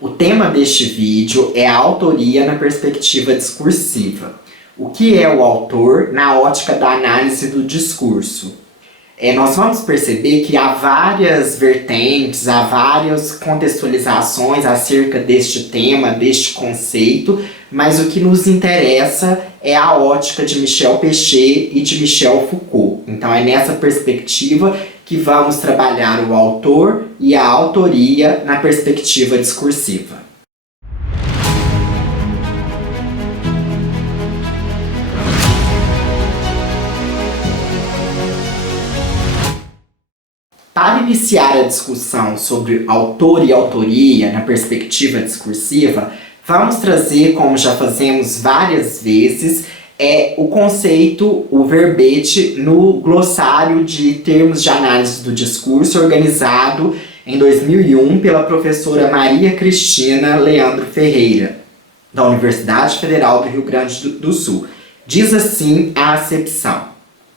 O tema deste vídeo é a autoria na perspectiva discursiva. O que é o autor na ótica da análise do discurso? Nós vamos perceber que há várias vertentes, há várias contextualizações acerca deste tema, deste conceito, mas o que nos interessa é a ótica de Michel Pechet e de Michel Foucault. Então é nessa perspectiva que vamos trabalhar o autor e a autoria na perspectiva discursiva. Para iniciar a discussão sobre autor e autoria na perspectiva discursiva, vamos trazer, como já fazemos várias vezes, o conceito, o verbete no glossário de termos de análise do discurso organizado em 2001 pela professora Maria Cristina Leandro Ferreira, da Universidade Federal do Rio Grande do Sul. Diz assim a acepção: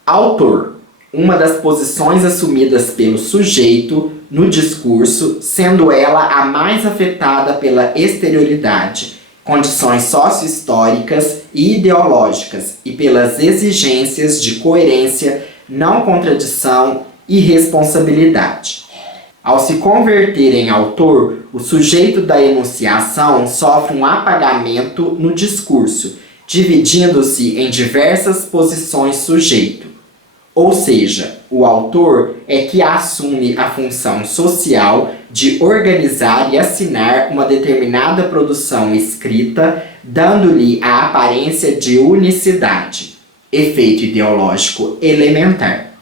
autor, uma das posições assumidas pelo sujeito no discurso, sendo ela a mais afetada pela exterioridade, condições socio-históricas e ideológicas e pelas exigências de coerência, não contradição e responsabilidade. Ao se converter em autor, o sujeito da enunciação sofre um apagamento no discurso, dividindo-se em diversas posições sujeito. Ou seja, o autor é que assume a função social de organizar e assinar uma determinada produção escrita, dando-lhe a aparência de unicidade, efeito ideológico elementar.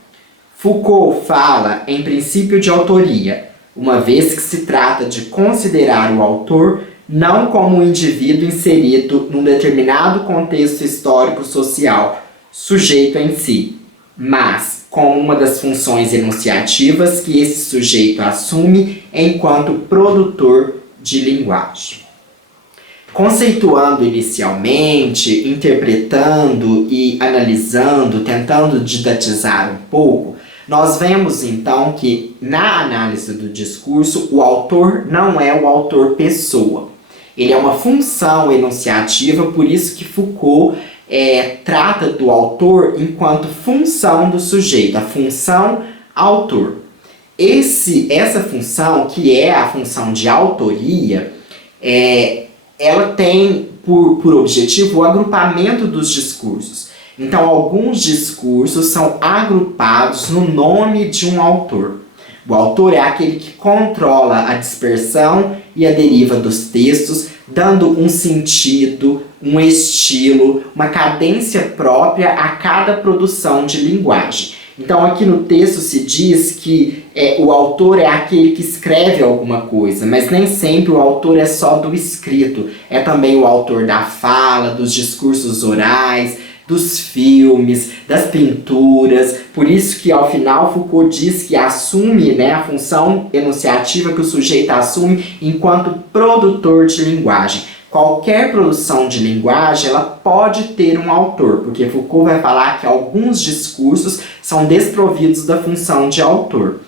Foucault fala em princípio de autoria, uma vez que se trata de considerar o autor não como um indivíduo inserido num determinado contexto histórico-social, sujeito em si, mas com uma das funções enunciativas que esse sujeito assume enquanto produtor de linguagem. Conceituando inicialmente, interpretando e analisando, tentando didatizar um pouco, nós vemos então que na análise do discurso o autor não é o autor pessoa. Ele é uma função enunciativa, por isso que Foucault trata do autor enquanto função do sujeito, a função autor. Essa função, que é a função de autoria, ela tem por objetivo o agrupamento dos discursos. Então, alguns discursos são agrupados no nome de um autor. O autor é aquele que controla a dispersão e a deriva dos textos, dando um sentido, um estilo, uma cadência própria a cada produção de linguagem. Então aqui no texto se diz que o autor é aquele que escreve alguma coisa, mas nem sempre o autor é só do escrito, é também o autor da fala, dos discursos orais, dos filmes, das pinturas. Por isso que ao final Foucault diz que assume a função enunciativa que o sujeito assume enquanto produtor de linguagem. Qualquer produção de linguagem ela pode ter um autor, porque Foucault vai falar que alguns discursos são desprovidos da função de autor.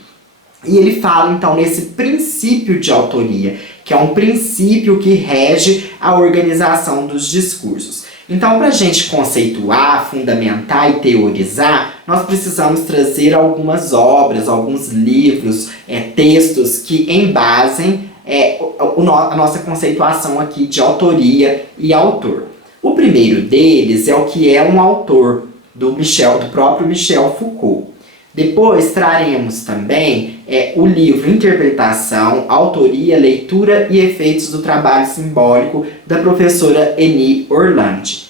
E ele fala então nesse princípio de autoria, que é um princípio que rege a organização dos discursos. Então, para a gente conceituar, fundamentar e teorizar, nós precisamos trazer algumas obras, alguns livros, textos que embasem a nossa conceituação aqui de autoria e autor. O primeiro deles é o que é um autor, do próprio Michel Foucault. Depois traremos também o livro Interpretação, Autoria, Leitura e Efeitos do Trabalho Simbólico, da professora Eni Orlandi.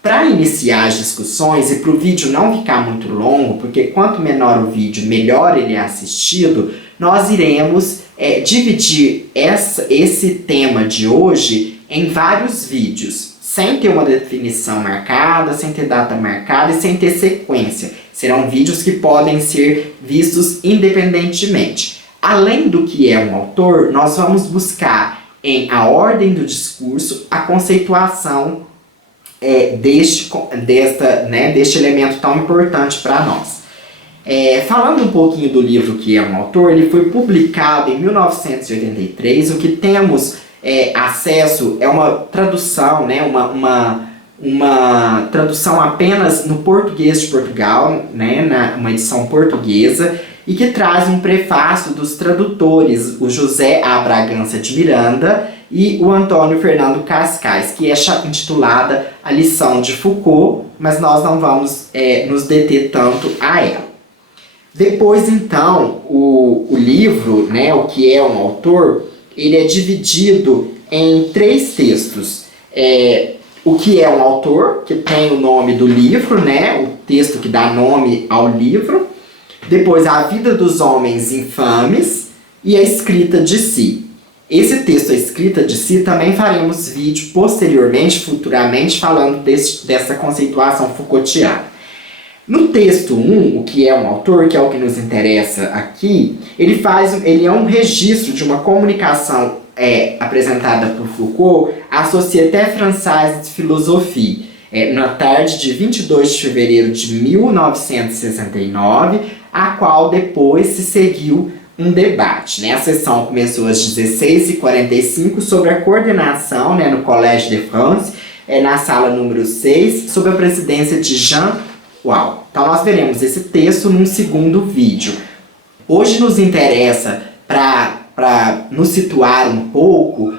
Para iniciar as discussões e para o vídeo não ficar muito longo, porque quanto menor o vídeo, melhor ele é assistido, nós iremos dividir esse tema de hoje em vários vídeos, sem ter uma definição marcada, sem ter data marcada e sem ter sequência. Serão vídeos que podem ser vistos independentemente. Além do que é um autor, nós vamos buscar em A Ordem do Discurso a conceituação deste elemento tão importante para nós. Falando um pouquinho do livro que é um autor, ele foi publicado em 1983. O que temos acesso, é uma tradução, né, uma tradução apenas no português de Portugal, né, uma edição portuguesa, e que traz um prefácio dos tradutores, o José A. Bragança de Miranda e o Antônio Fernando Cascais, que é intitulada A Lição de Foucault, mas nós não vamos nos deter tanto a ela. Depois, então, o livro, né, o que é um autor, ele é dividido em 3 textos. O que é um autor, que tem o nome do livro, né, o texto que dá nome ao livro. Depois, a vida dos homens infames e a escrita de si. Esse texto, a escrita de si, também faremos vídeo posteriormente, futuramente, falando dessa conceituação Foucaultiana. No texto 1, o que é um autor, que é o que nos interessa aqui, ele é um registro de uma comunicação apresentada por Foucault à Société Française de Philosophie, na tarde de 22 de fevereiro de 1969, a qual depois se seguiu um debate, né? A sessão começou às 16h45 sobre a coordenação, né, no Collège de France, na sala número 6, sob a presidência de Jean Wahl. Então nós veremos esse texto num segundo vídeo. Hoje nos interessa, para nos situar um pouco,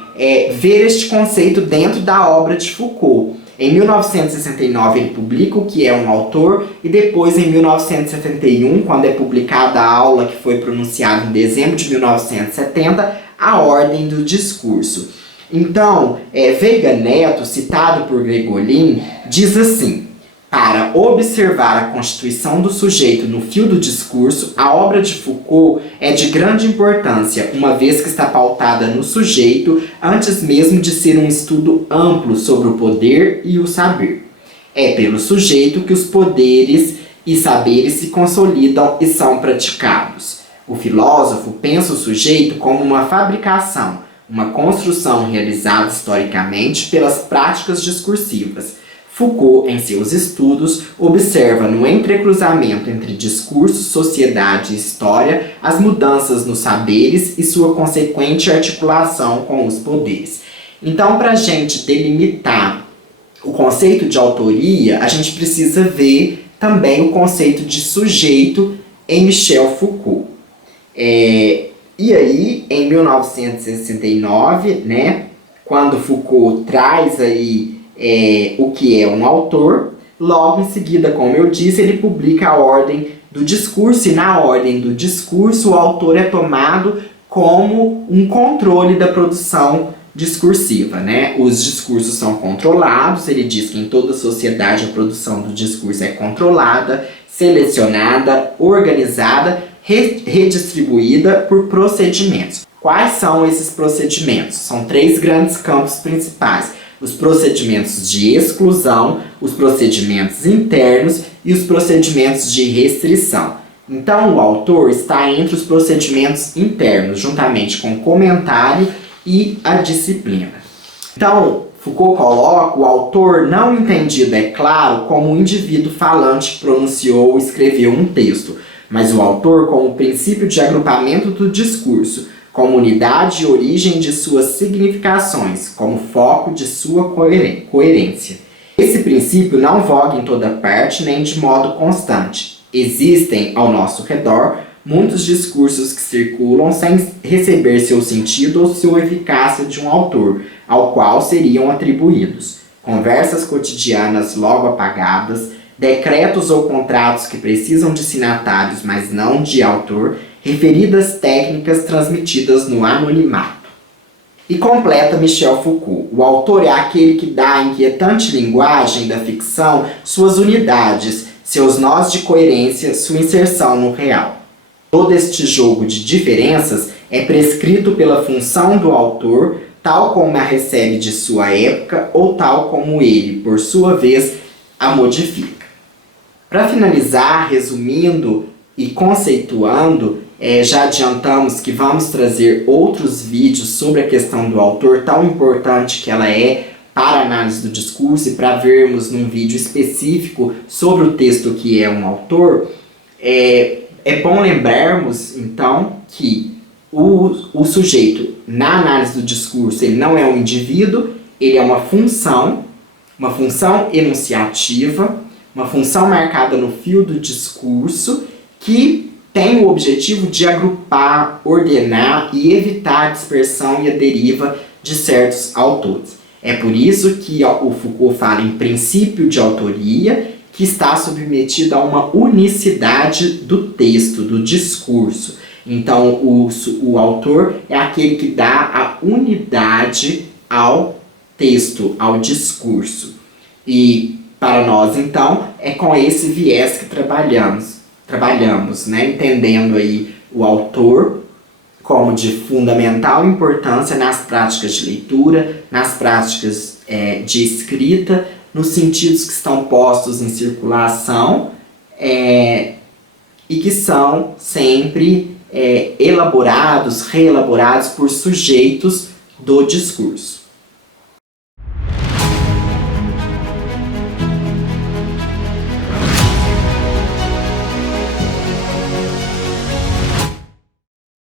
ver este conceito dentro da obra de Foucault. Em 1969 ele publica o que é um autor, e depois em 1971, quando é publicada a aula que foi pronunciada em dezembro de 1970, a ordem do discurso. Então, Veiga Neto, citado por Gregolin, diz assim: para observar a constituição do sujeito no fio do discurso, a obra de Foucault é de grande importância, uma vez que está pautada no sujeito, antes mesmo de ser um estudo amplo sobre o poder e o saber. É pelo sujeito que os poderes e saberes se consolidam e são praticados. O filósofo pensa o sujeito como uma fabricação, uma construção realizada historicamente pelas práticas discursivas. Foucault, em seus estudos, observa no entrecruzamento entre discurso, sociedade e história as mudanças nos saberes e sua consequente articulação com os poderes. Então, para a gente delimitar o conceito de autoria, a gente precisa ver também o conceito de sujeito em Michel Foucault. E aí, em 1969, né, quando Foucault traz aí o que é um autor, logo em seguida, como eu disse, ele publica a ordem do discurso, e na ordem do discurso o autor é tomado como um controle da produção discursiva, né? Os discursos são controlados, ele diz que em toda sociedade a produção do discurso é controlada, selecionada, organizada, redistribuída por procedimentos. Quais são esses procedimentos? São 3 grandes campos principais: os procedimentos de exclusão, os procedimentos internos e os procedimentos de restrição. Então, o autor está entre os procedimentos internos, juntamente com o comentário e a disciplina. Então, Foucault coloca o autor não entendido, é claro, como um indivíduo falante que pronunciou ou escreveu um texto, mas o autor como o princípio de agrupamento do discurso, como unidade e origem de suas significações, como foco de sua coerência. Esse princípio não voga em toda parte nem de modo constante. Existem ao nosso redor muitos discursos que circulam sem receber seu sentido ou sua eficácia de um autor, ao qual seriam atribuídos. Conversas cotidianas logo apagadas, decretos ou contratos que precisam de signatários, mas não de autor, referidas técnicas transmitidas no anonimato. E completa Michel Foucault: o autor é aquele que dá à inquietante linguagem da ficção suas unidades, seus nós de coerência, sua inserção no real. Todo este jogo de diferenças é prescrito pela função do autor, tal como a recebe de sua época ou tal como ele, por sua vez, a modifica. Para finalizar, resumindo e conceituando, já adiantamos que vamos trazer outros vídeos sobre a questão do autor, tão importante que ela é para a análise do discurso, e para vermos num vídeo específico sobre o texto que é um autor. É bom lembrarmos, então, que O sujeito, na análise do discurso, ele não é um indivíduo, ele é uma função enunciativa, uma função marcada no fio do discurso, que tem o objetivo de agrupar, ordenar e evitar a dispersão e a deriva de certos autores. É por isso que o Foucault fala em princípio de autoria, que está submetido a uma unicidade do texto, do discurso. Então, o autor é aquele que dá a unidade ao texto, ao discurso. E para nós, então, é com esse viés que trabalhamos, né? Entendendo aí o autor como de fundamental importância nas práticas de leitura, nas práticas de escrita, nos sentidos que estão postos em circulação e que são sempre elaborados, reelaborados por sujeitos do discurso.